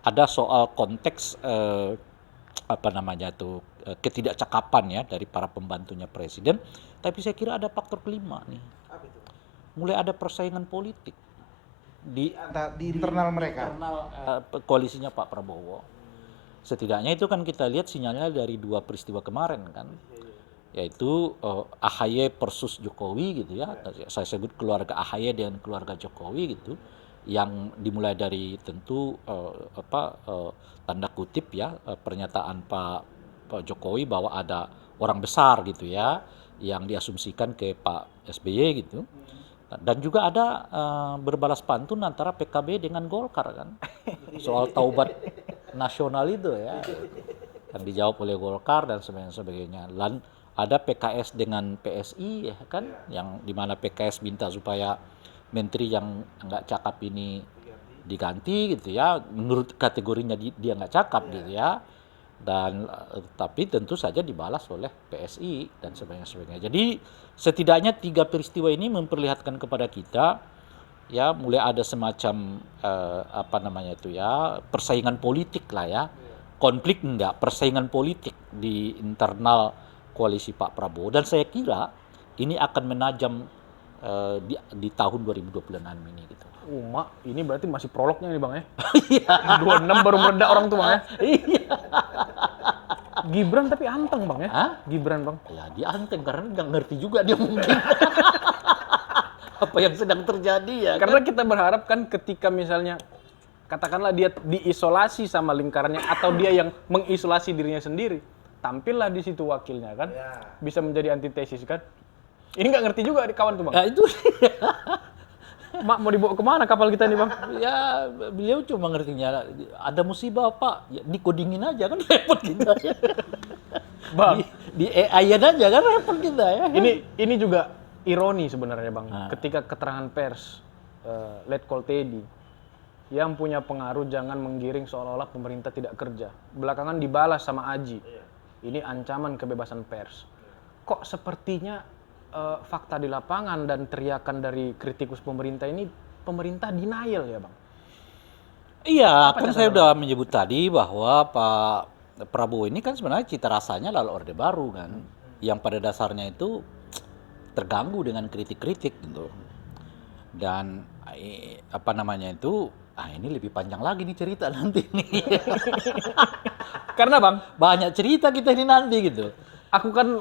ada soal konteks apa namanya itu ketidakcakapan ya dari para pembantunya presiden. Tapi saya kira ada faktor kelima nih. Mulai ada persaingan politik di Di internal mereka. internal koalisinya Pak Prabowo. Setidaknya itu kan kita lihat sinyalnya dari 2 peristiwa kemarin kan, yaitu AHY versus Jokowi gitu ya. Saya sebut keluarga AHY dan keluarga Jokowi gitu, yang dimulai dari tentu tanda kutip ya, pernyataan Pak Jokowi bahwa ada orang besar gitu ya yang diasumsikan ke Pak SBY gitu. Dan juga ada berbalas pantun antara PKB dengan Golkar kan, soal taubat nasional itu ya, kan dijawab oleh Golkar dan sebagainya. Dan ada PKS dengan PSI ya kan, yang dimana PKS minta supaya menteri yang nggak cakap ini diganti gitu ya, menurut kategorinya dia nggak cakap gitu ya. Dan tapi tentu saja dibalas oleh PSI dan sebagainya. Jadi setidaknya 3 peristiwa ini memperlihatkan kepada kita ya, mulai ada semacam apa namanya itu ya, persaingan politik lah ya, konflik enggak, persaingan politik di internal koalisi Pak Prabowo, dan saya kira ini akan menajam di tahun 2026 ini gitu. Mak, ini berarti masih prolognya nih, Bang ya. 26 baru meledak orang tuh, Bang ya. Iya. Gibran tapi anteng, Bang ya. Hah? Gibran, Bang. Ya dia anteng karena nggak ngerti juga dia mungkin apa yang sedang terjadi ya. Karena kita berharap kan ketika misalnya katakanlah dia diisolasi sama lingkarannya atau dia yang mengisolasi dirinya sendiri, tampillah di situ wakilnya kan, bisa menjadi antitesis kan. Ini nggak ngerti juga kawan tuh, Bang. Ya itu Mak mau dibawa kemana kapal kita nih, Bang? ya beliau cuma ngertinya ada musibah Pak, ya dikodingin aja kan repot kita ya. Bang, Di AI aja kan repot kita ya. ini juga ironi sebenarnya, Bang. Ketika keterangan pers Letkol Teddy yang punya pengaruh jangan menggiring seolah-olah pemerintah tidak kerja. Belakangan dibalas sama Aji. Ini ancaman kebebasan pers. Kok sepertinya fakta di lapangan dan teriakan dari kritikus pemerintah ini, pemerintah denial ya Bang? Iya, Apa kan catatan saya udah menyebut tadi bahwa Pak Prabowo ini kan sebenarnya cita rasanya lalu Orde Baru kan, yang pada dasarnya itu terganggu dengan kritik-kritik gitu. Dan apa namanya itu, ini lebih panjang lagi nih cerita nanti nih. Karena Bang, Banyak cerita kita ini nanti gitu. aku kan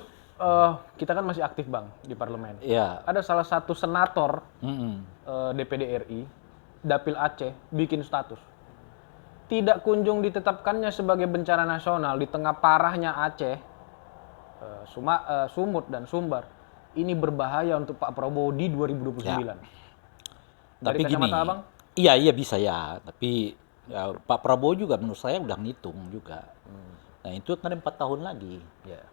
kita kan masih aktif Bang di parlemen. Iya. Ada salah satu senator Mm-mm. DPD RI, Dapil Aceh, bikin status. Tidak kunjung ditetapkannya sebagai bencana nasional di tengah parahnya Aceh, Sumut dan Sumbar. Ini berbahaya untuk Pak Prabowo di 2029. Ya. Dari Tapi gini, kacamata Abang? iya bisa ya. Tapi ya, Pak Prabowo juga menurut saya udah ngitung juga. Nah itu kan 4 tahun lagi. Ya.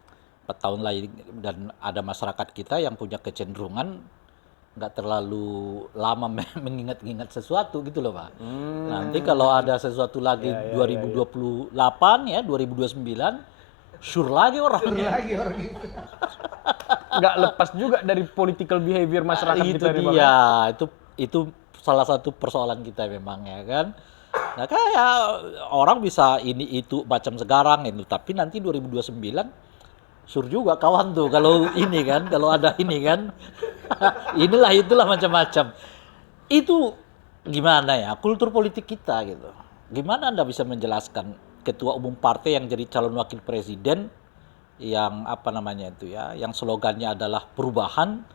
4 tahun lagi dan ada masyarakat kita yang punya kecenderungan nggak terlalu lama mengingat-ingat sesuatu gitu loh Pak. Nanti kalau ada sesuatu lagi 2028 ya 2029 sure lagi orangnya. Lagi orang gitu. Nggak lepas juga dari political behavior masyarakat Itu kita nih Bang. dia, itu salah satu persoalan kita memang ya kan. Nah kayak orang bisa ini itu macam sekarang itu, tapi nanti 2029 sur juga kawan tuh kalau ini kan, kalau ada ini kan. Inilah itulah macam-macam. Itu gimana ya kultur politik kita gitu. Gimana Anda bisa menjelaskan ketua umum partai yang jadi calon wakil presiden yang apa namanya itu ya, yang slogannya adalah perubahan,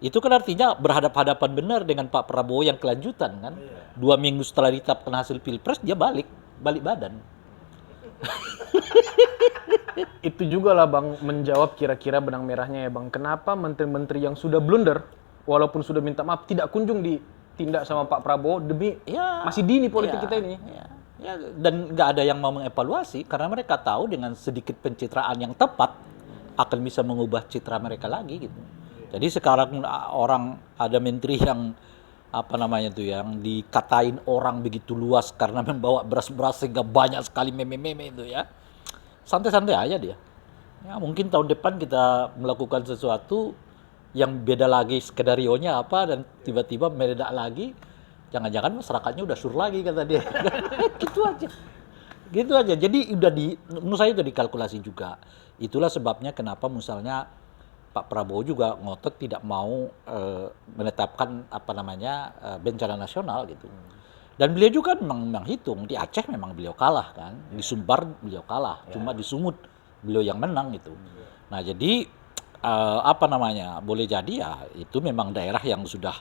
itu kan artinya berhadap-hadapan benar dengan Pak Prabowo yang kelanjutan kan. 2 minggu setelah ditetapkan hasil pilpres dia balik badan. Itu juga lah Bang menjawab kira-kira benang merahnya ya Bang. Kenapa menteri-menteri yang sudah blunder, walaupun sudah minta maaf, tidak kunjung ditindak sama Pak Prabowo demi Ya, masih dini politik ya, kita ini. ya, dan nggak ada yang mau mengevaluasi karena mereka tahu dengan sedikit pencitraan yang tepat akan bisa mengubah citra mereka lagi gitu. Jadi sekarang orang ada menteri yang apa namanya tuh yang dikatain orang begitu luas karena membawa beras-beras sehingga banyak sekali meme-meme itu ya. Santai-santai aja dia. Ya mungkin tahun depan kita melakukan sesuatu yang beda lagi skenario-nya apa dan tiba-tiba meledak lagi. Jangan-jangan masyarakatnya udah sur lagi kata dia. Gitu aja. Gitu aja. Jadi menurut saya udah dikalkulasi juga. Itulah sebabnya kenapa misalnya Pak Prabowo juga ngotot tidak mau menetapkan apa namanya bencana nasional gitu. Dan beliau juga memang menghitung di Aceh memang beliau kalah kan, di Sumbar beliau kalah, cuma di Sumut beliau yang menang gitu. Nah jadi apa namanya boleh jadi ya itu memang daerah yang sudah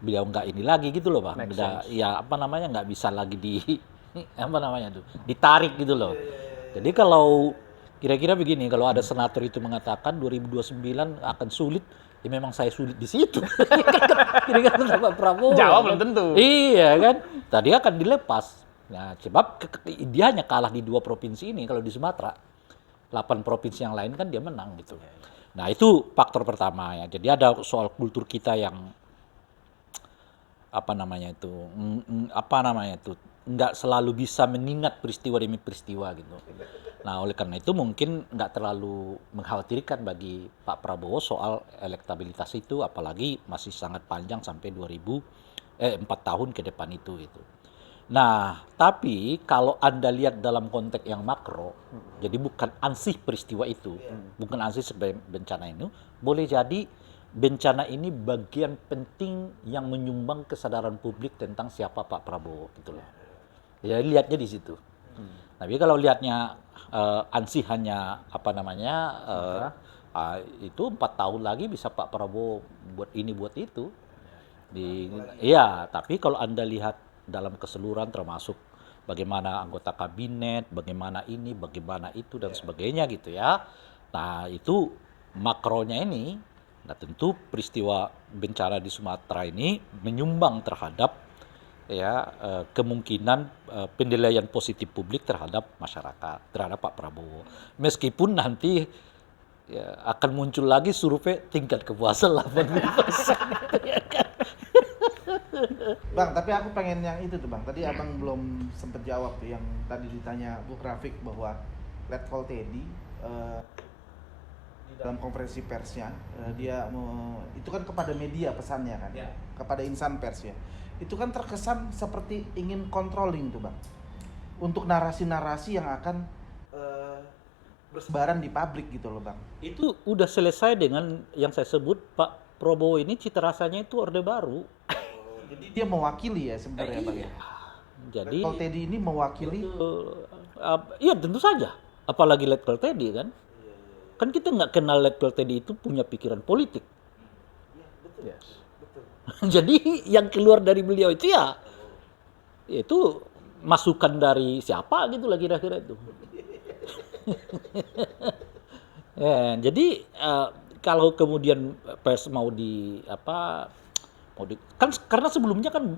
beliau nggak ini lagi gitu loh Pak. Ya apa namanya nggak bisa lagi di apa namanya tuh ditarik gitu loh. Jadi kalau kira-kira begini, kalau ada senator itu mengatakan 2029 akan sulit, ya memang saya sulit di situ. Kira-kira Pak Prabowo. Jawab belum tentu. Iya kan, tadi akan dilepas. Nah, sebab dia hanya kalah di 2 provinsi ini, kalau di Sumatera 8 provinsi yang lain kan dia menang gitu. Nah itu faktor pertama ya. Jadi ada soal kultur kita yang apa namanya itu nggak selalu bisa mengingat peristiwa demi peristiwa gitu. Nah oleh karena itu mungkin nggak terlalu mengkhawatirkan bagi Pak Prabowo soal elektabilitas itu, apalagi masih sangat panjang sampai 4 tahun ke depan itu gitu. Nah tapi kalau Anda lihat dalam konteks yang makro, jadi bukan ansih peristiwa itu, bukan ansih sebagai bencana itu, boleh jadi bencana ini bagian penting yang menyumbang kesadaran publik tentang siapa Pak Prabowo gitu loh. Ya lihatnya di situ. Tapi kalau lihatnya ansih hanya apa namanya itu 4 tahun lagi bisa Pak Prabowo buat ini buat itu. Iya, tapi kalau Anda lihat dalam keseluruhan termasuk bagaimana anggota kabinet, bagaimana ini, bagaimana itu dan sebagainya gitu ya. Nah, itu makronya ini, nah tentu peristiwa bencana di Sumatera ini menyumbang terhadap ya kemungkinan penilaian positif publik terhadap masyarakat, terhadap Pak Prabowo. Meskipun nanti ya, akan muncul lagi survei tingkat kepuasan 80%. Bang, tapi aku pengen yang itu tuh Bang. Tadi Abang belum sempet jawab tuh yang tadi ditanya Bu Grafik bahwa Letkol Teddy di dalam konferensi persnya dia itu kan kepada media pesannya kan, kepada insan pers ya. Itu kan terkesan seperti ingin controlling tuh bang, untuk narasi-narasi yang akan bersebaran di publik gitu loh bang. Itu udah selesai dengan yang saya sebut Pak Prabowo ini cita rasanya itu Orde Baru. Jadi dia mewakili ya sebenarnya bang ya. Jadi Letkol Teddy ini mewakili. iya tentu saja. Apalagi Letkol Teddy kan. Kan kita nggak kenal Letkol Teddy itu punya pikiran politik. Yes. Jadi yang keluar dari beliau itu ya itu masukan dari siapa gitu lah kira-kira itu. Ya, jadi kalau kemudian pers mau di apa kan karena sebelumnya kan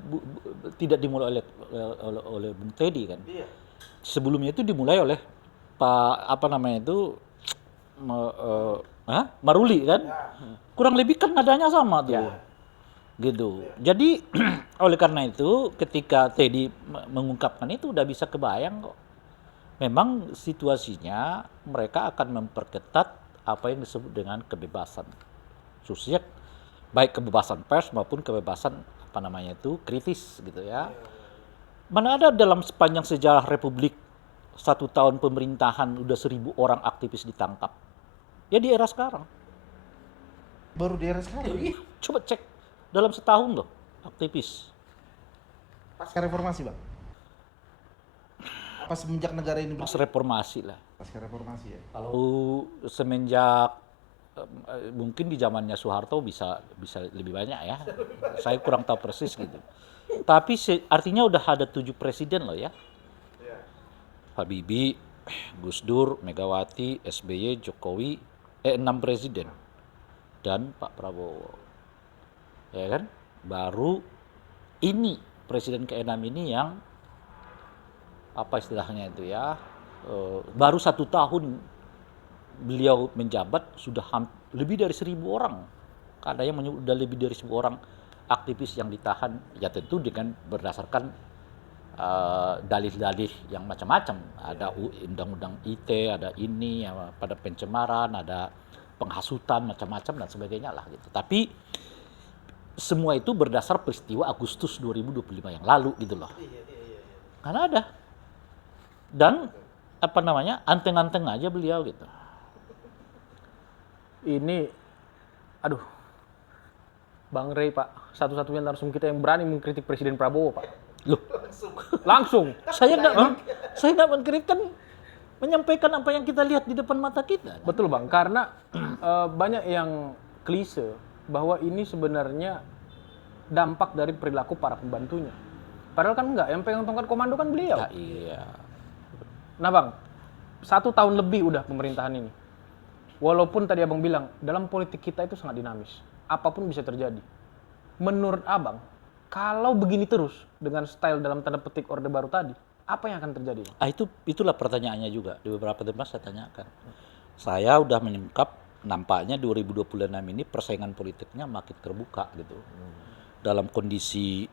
tidak dimulai oleh Bung Teddy kan. Sebelumnya itu dimulai oleh Pak apa namanya itu Maruli kan. Kurang lebih kan nadanya sama tuh. Ya. Gitu. Jadi oleh karena itu ketika Teddy mengungkapkan itu udah bisa kebayang kok. Memang situasinya mereka akan memperketat apa yang disebut dengan kebebasan. Khususnya baik kebebasan pers maupun kebebasan apa namanya itu kritis gitu ya. Mana ada dalam sepanjang sejarah Republik 1 tahun pemerintahan udah 1.000 orang aktivis ditangkap. Ya di era sekarang. Baru di era sekarang. Coba cek dalam setahun loh aktivis. Pasca reformasi bang. Apa semenjak negara ini Pas reformasi lah. pasca reformasi ya. Kalau semenjak mungkin di zamannya Soeharto bisa lebih banyak ya. Saya kurang tahu persis gitu. Tapi artinya udah ada 7 presiden loh ya. Habibie, Gus Dur, Megawati, SBY, Jokowi, 6 presiden dan Pak Prabowo. Ya kan? Baru ini presiden ke-6 ini yang apa istilahnya itu ya, baru 1 tahun beliau menjabat sudah lebih dari 1.000 orang. Ada yang menyebut sudah lebih dari 1.000 orang aktivis yang ditahan, ya tentu dengan berdasarkan dalih-dalih yang macam-macam. Ada undang-undang ITE, ada ini, ya, pada pencemaran, ada penghasutan macam-macam dan sebagainya lah gitu. Tapi semua itu berdasar peristiwa Agustus 2025 yang lalu gitu loh. Karena ada. Dan apa namanya, anteng-anteng aja beliau gitu. Ini, aduh, Bang Rey Pak, satu-satunya narasumber kita yang berani mengkritik Presiden Prabowo Pak. Loh, Langsung. saya nggak mengkritik, menyampaikan apa yang kita lihat di depan mata kita. Betul Bang, karena banyak yang klise bahwa ini sebenarnya dampak dari perilaku para pembantunya. Padahal kan enggak, yang pegang tongkat komando kan beliau. Ya, iya. Nah Bang, 1 tahun lebih udah pemerintahan ini. Walaupun tadi Abang bilang, dalam politik kita itu sangat dinamis. Apapun bisa terjadi. Menurut Abang, kalau begini terus, dengan style dalam tanda petik Orde Baru tadi, apa yang akan terjadi Bang? Itulah pertanyaannya juga. Di beberapa tempat saya tanyakan. Saya udah mengungkap, nampaknya 2026 ini persaingan politiknya makin terbuka gitu. Dalam kondisi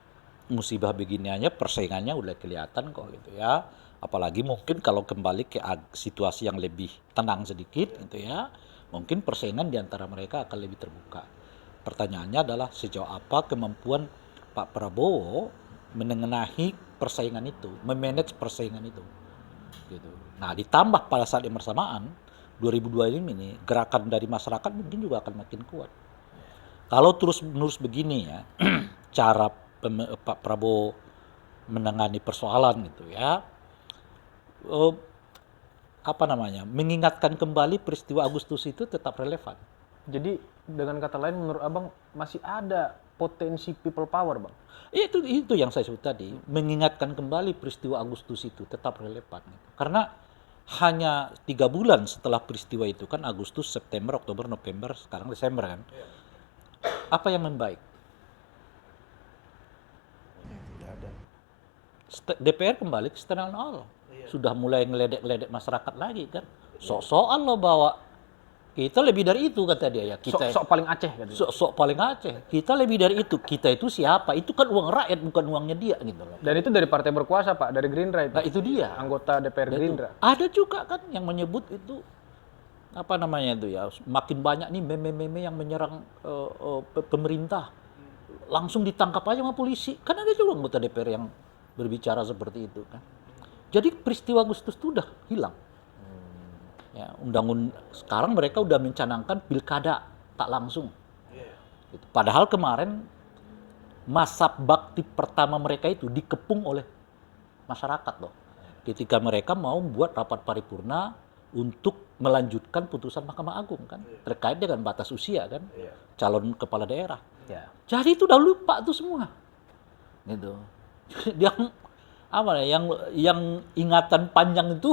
musibah begini aja persaingannya udah kelihatan kok gitu ya. Apalagi mungkin kalau kembali ke situasi yang lebih tenang sedikit gitu ya, mungkin persaingan di antara mereka akan lebih terbuka. Pertanyaannya adalah sejauh apa kemampuan Pak Prabowo menengahi persaingan itu, memanage persaingan itu. Gitu. Nah, ditambah pada saat yang bersamaan 2025 ini gerakan dari masyarakat mungkin juga akan makin kuat. Kalau terus-menerus begini ya, cara Pak Prabowo menangani persoalan gitu ya, mengingatkan kembali peristiwa Agustus itu tetap relevan. Jadi dengan kata lain menurut Abang masih ada potensi people power Bang? Itu yang saya sebut tadi, mengingatkan kembali peristiwa Agustus itu tetap relevan. Karena hanya 3 bulan setelah peristiwa itu kan Agustus, September, Oktober, November, sekarang Desember kan. Apa yang membaik? Tidak ada. DPR kembali ke standar nol. Sudah mulai ngeledek-ngeledek masyarakat lagi kan. Sok-sokan lo bawa. Kita lebih dari itu kata dia ya. Kita Sok paling Aceh gitu. sok paling Aceh. Kita lebih dari itu. Kita itu siapa? Itu kan uang rakyat bukan uangnya dia gitu loh. Dan itu dari partai berkuasa Pak, dari Gerindra itu. Nah, itu dia. Anggota DPR Gerindra. Ada juga kan yang menyebut itu apa namanya itu ya, makin banyak nih meme-meme yang menyerang pemerintah, langsung ditangkap aja sama polisi. Kan ada juga anggota DPR yang berbicara seperti itu kan. Jadi peristiwa Agustus itu udah hilang. Ya, sekarang mereka udah mencanangkan pilkada tak langsung. Gitu. Padahal kemarin masa bakti pertama mereka itu dikepung oleh masyarakat loh. Ketika mereka mau buat rapat paripurna untuk melanjutkan putusan Mahkamah Agung kan terkait dengan batas usia kan calon kepala daerah. Ya. Jadi itu udah lupa tuh semua. Gitu. Yang apa ya, yang ingatan panjang itu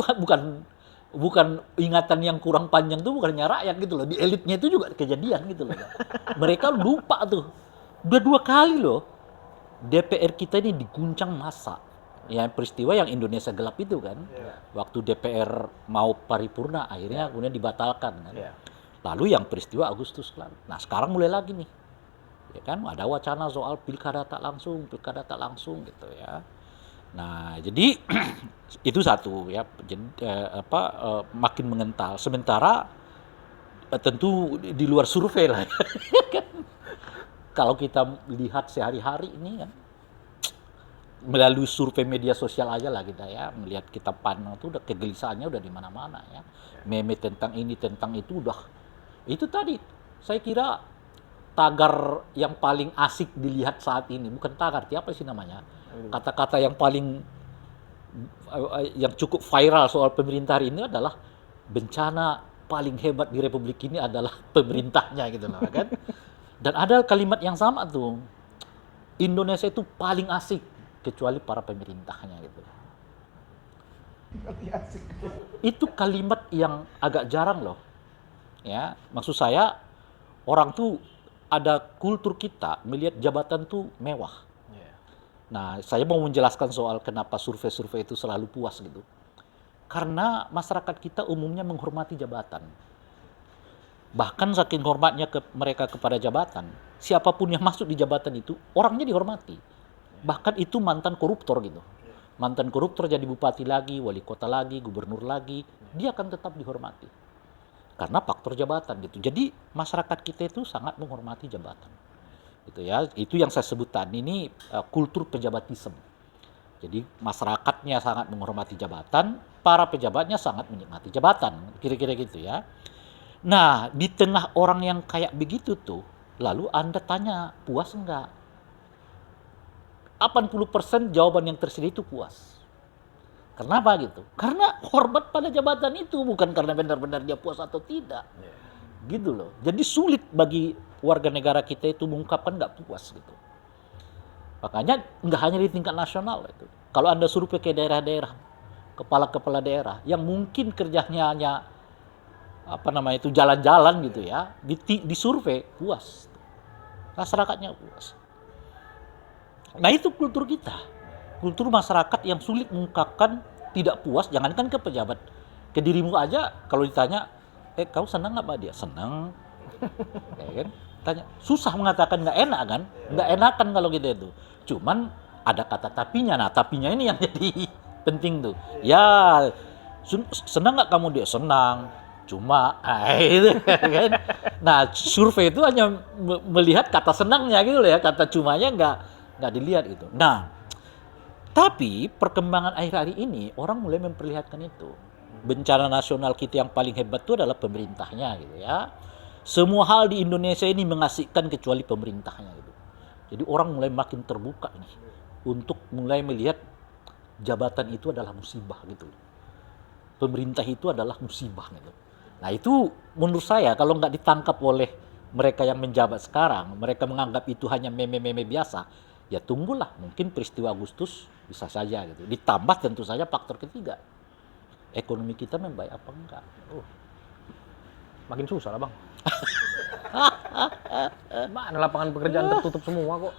bukan ingatan yang kurang panjang itu bukannya rakyat gitu loh. Di elitnya itu juga kejadian gitu loh. Mereka lupa tuh. Udah 2 kali loh DPR kita ini diguncang massa. Ya peristiwa yang Indonesia gelap itu kan. Waktu DPR mau paripurna akhirnya kemudian dibatalkan kan. Lalu yang peristiwa Agustus lalu. Nah, sekarang mulai lagi nih. Ya kan ada wacana soal pilkada tak langsung gitu ya. Nah, jadi itu satu ya, makin mengental. Sementara tentu di luar survei lah. Kalau kita lihat sehari-hari ini kan, melalui survei media sosial aja lah kita ya, melihat kita pandang itu udah kegelisahannya udah di mana-mana ya. Meme tentang ini tentang itu udah. Itu tadi saya kira tagar yang paling asik dilihat saat ini, bukan tagar, apa sih namanya? Kata-kata yang paling yang cukup viral soal pemerintah hari ini adalah bencana paling hebat di Republik ini adalah pemerintahnya gitu loh kan. Dan ada kalimat yang sama tuh. Indonesia itu paling asik kecuali para pemerintahnya gitu. Itu kalimat yang agak jarang loh. Ya, maksud saya orang tuh ada kultur kita melihat jabatan tuh mewah. Nah, saya mau menjelaskan soal kenapa survei-survei itu selalu puas gitu. Karena masyarakat kita umumnya menghormati jabatan. Bahkan saking hormatnya mereka kepada jabatan, siapapun yang masuk di jabatan itu, orangnya dihormati. Bahkan itu mantan koruptor gitu. Mantan koruptor jadi bupati lagi, wali kota lagi, gubernur lagi, dia akan tetap dihormati. Karena faktor jabatan gitu. Jadi masyarakat kita itu sangat menghormati jabatan. Gitu ya. Itu yang saya sebut tadi ini kultur pejabatisme. Jadi masyarakatnya sangat menghormati jabatan, para pejabatnya sangat menikmati jabatan. Kira-kira gitu ya. Nah, di tengah orang yang kayak begitu tuh, lalu Anda tanya, puas enggak? 80% jawaban yang tersedia itu puas. Kenapa gitu? Karena hormat pada jabatan itu, bukan karena benar-benar dia puas atau tidak. Gitu loh. Jadi sulit bagi warga negara kita itu mengungkapkan nggak puas gitu. Makanya nggak hanya di tingkat nasional itu. Kalau Anda survei ke daerah-daerah, kepala-kepala daerah yang mungkin kerjanya hanya jalan-jalan gitu ya, di survei puas. Masyarakatnya puas. Nah, itu kultur kita. Kultur masyarakat yang sulit mengungkapkan tidak puas, jangankan ke pejabat. Ke dirimu aja kalau ditanya, kau senang nggak Pak dia? Senang. Ya kan? Tanya, susah mengatakan nggak enak kan? Nggak enakan kalau gitu itu. Cuman ada kata tapinya. Nah, tapinya ini yang jadi penting tuh. Ya, senang nggak kamu dia? Senang. Cuma, itu kan. Nah, survei itu hanya melihat kata senangnya gitu loh ya. Kata cumanya nggak dilihat gitu. Nah, tapi perkembangan akhir hari ini orang mulai memperlihatkan itu. Bencana nasional kita yang paling hebat itu adalah pemerintahnya gitu ya. Semua hal di Indonesia ini mengasihkan kecuali pemerintahnya gitu. Jadi orang mulai makin terbuka nih untuk mulai melihat jabatan itu adalah musibah gitu. Pemerintah itu adalah musibah gitu. Nah, itu menurut saya kalau nggak ditangkap oleh mereka yang menjabat sekarang, mereka menganggap itu hanya meme-meme biasa, ya tunggulah mungkin peristiwa Agustus bisa saja gitu. Ditambah tentu saja faktor ketiga. Ekonomi kita membaik apa enggak? Makin susah lah bang. Mana lapangan pekerjaan tertutup semua kok.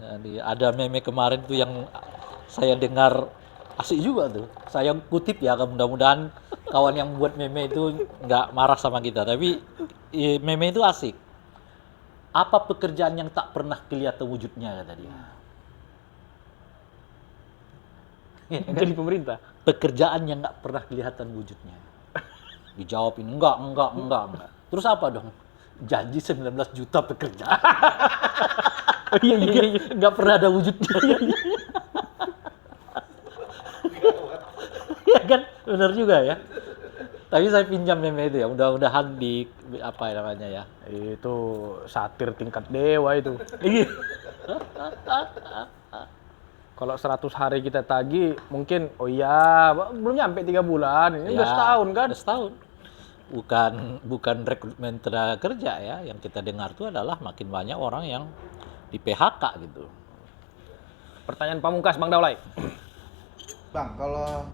Jadi ada meme kemarin tuh yang saya dengar asik juga tuh. Saya kutip ya, mudah-mudahan kawan yang buat meme itu nggak marah sama kita. Tapi meme itu asik. Apa pekerjaan yang tak pernah kelihatan wujudnya kata dia? Jadi pemerintah. Pekerjaan yang nggak pernah kelihatan wujudnya. Dijawab ini enggak. Terus apa dong? Janji 19 juta pekerja. Iya. Enggak pernah ada wujudnya. Iya kan? Benar juga ya. Tapi saya pinjam meme itu ya, mudah-mudahan di apa namanya ya. Itu satir tingkat dewa itu. Iya. Kalau 100 hari kita tagih, mungkin oh iya, belum nyampe 3 bulan. Ini udah setahun kan? Udah setahun. Bukan rekrutmen tenaga kerja ya, yang kita dengar itu adalah makin banyak orang yang di PHK gitu. Pertanyaan pamungkas Bang Daulay. Bang, kalau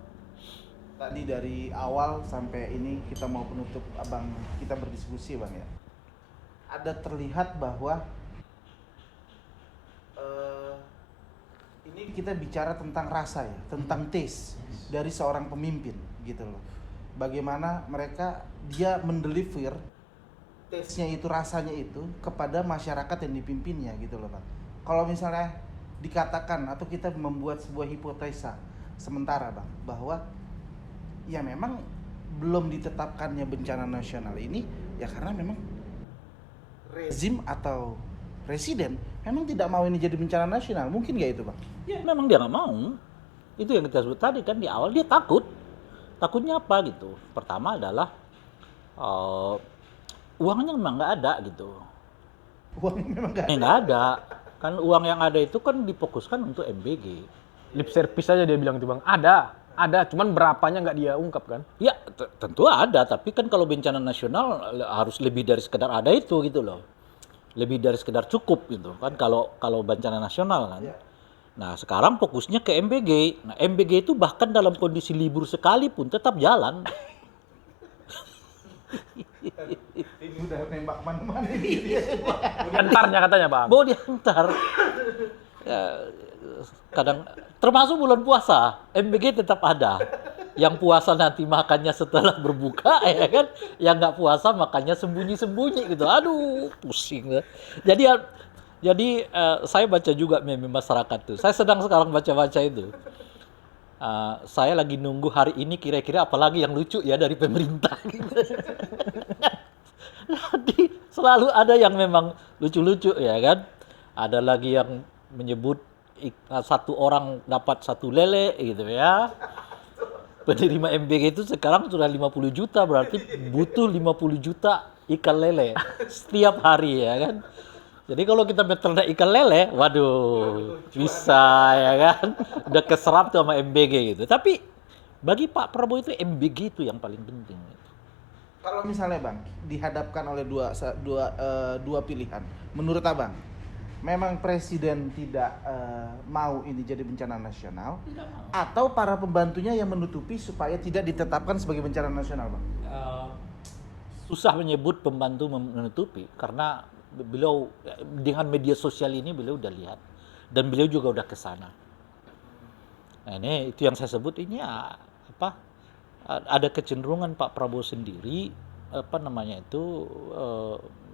tadi dari awal sampai ini kita mau penutup abang kita berdiskusi bang ya, ada terlihat bahwa ini kita bicara tentang rasa ya, tentang taste dari seorang pemimpin gitu loh. Bagaimana dia mendeliver taste-nya itu, rasanya itu kepada masyarakat yang dipimpinnya gitu loh bang. Kalau misalnya dikatakan atau kita membuat sebuah hipotesa sementara bang, bahwa ya memang belum ditetapkannya bencana nasional ini ya karena memang rezim atau presiden memang tidak mau ini jadi bencana nasional. Mungkin nggak itu bang? Ya memang dia nggak mau. Itu yang kita sebut tadi kan di awal, dia takut. Takutnya apa gitu? Pertama adalah uangnya memang nggak ada gitu. Uangnya memang nggak ada. Nggak ada. Kan uang yang ada itu kan difokuskan untuk MBG. Lip service aja dia bilang itu Bang. Ada, cuman berapanya nggak dia ungkap kan? Ya tentu ada, tapi kan kalau bencana nasional harus lebih dari sekedar ada itu gitu loh. Lebih dari sekedar cukup gitu kan kalau bencana nasional kan. Nah sekarang fokusnya ke MBG. Nah MBG itu bahkan dalam kondisi libur sekalipun tetap jalan. Ini udah nembak mana-mana ini. Antarnya katanya Bang. Mau diantar. Ya, kadang termasuk bulan puasa, MBG tetap ada. Yang puasa nanti makannya setelah berbuka ya kan, yang nggak puasa makannya sembunyi-sembunyi gitu. Aduh, pusing. Jadi saya baca juga meme masyarakat tuh. Saya sedang sekarang baca-baca itu. Saya lagi nunggu hari ini kira-kira apalagi yang lucu ya dari pemerintah. Jadi selalu ada yang memang lucu-lucu ya kan. Ada lagi yang menyebut satu orang dapat 1 lele gitu ya. Penerima MBG itu sekarang sudah 50 juta, berarti butuh 50 juta ikan lele setiap hari ya kan. Jadi kalau kita beternak ikan lele, waduh, bisa ya kan. Udah keserap tuh sama MBG gitu. Tapi bagi Pak Prabowo itu MBG itu yang paling penting. Kalau misalnya bang dihadapkan oleh dua pilihan, menurut abang, memang presiden tidak mau ini jadi bencana nasional, atau para pembantunya yang menutupi supaya tidak ditetapkan sebagai bencana nasional, bang? Susah menyebut pembantu menutupi karena beliau dengan media sosial ini beliau udah lihat dan beliau juga udah kesana. Nah ini itu yang saya sebut ini ada kecenderungan Pak Prabowo sendiri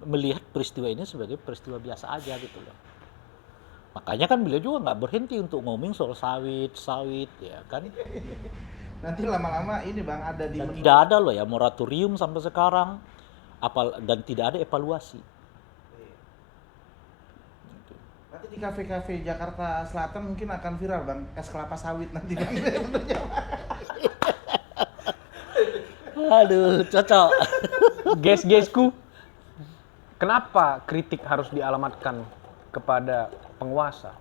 melihat peristiwa ini sebagai peristiwa biasa aja gitu loh. Makanya kan beliau juga nggak berhenti untuk ngomong soal sawit ya kan. Nanti lama-lama ini bang ada di Dan tidak ada loh ya moratorium sampai sekarang dan tidak ada evaluasi. nanti di kafe-kafe Jakarta Selatan mungkin akan viral bang, es kelapa sawit nanti bang. Aduh, cocok. Guys-guysku, kenapa kritik harus dialamatkan kepada penguasa,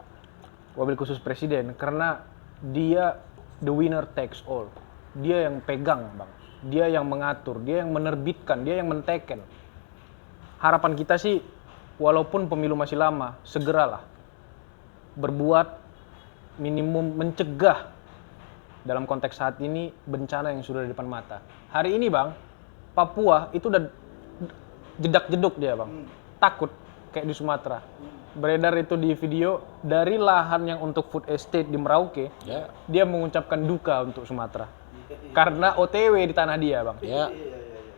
wabil khusus presiden? Karena dia the winner takes all. Dia yang pegang bang, dia yang mengatur, dia yang menerbitkan, dia yang menteken. Harapan kita sih, walaupun pemilu masih lama, segeralah berbuat minimum mencegah dalam konteks saat ini bencana yang sudah di depan mata. Hari ini bang, Papua itu udah jedak-jeduk dia bang, takut kayak di Sumatera. Beredar itu di video dari lahan yang untuk food estate di Merauke, dia mengucapkan duka untuk Sumatera karena OTW di tanah dia bang.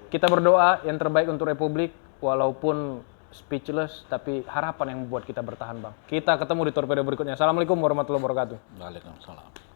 Kita berdoa yang terbaik untuk Republik, walaupun speechless, tapi harapan yang membuat kita bertahan bang. Kita ketemu di torpedo berikutnya. Assalamualaikum warahmatullahi wabarakatuh. Waalaikumsalam.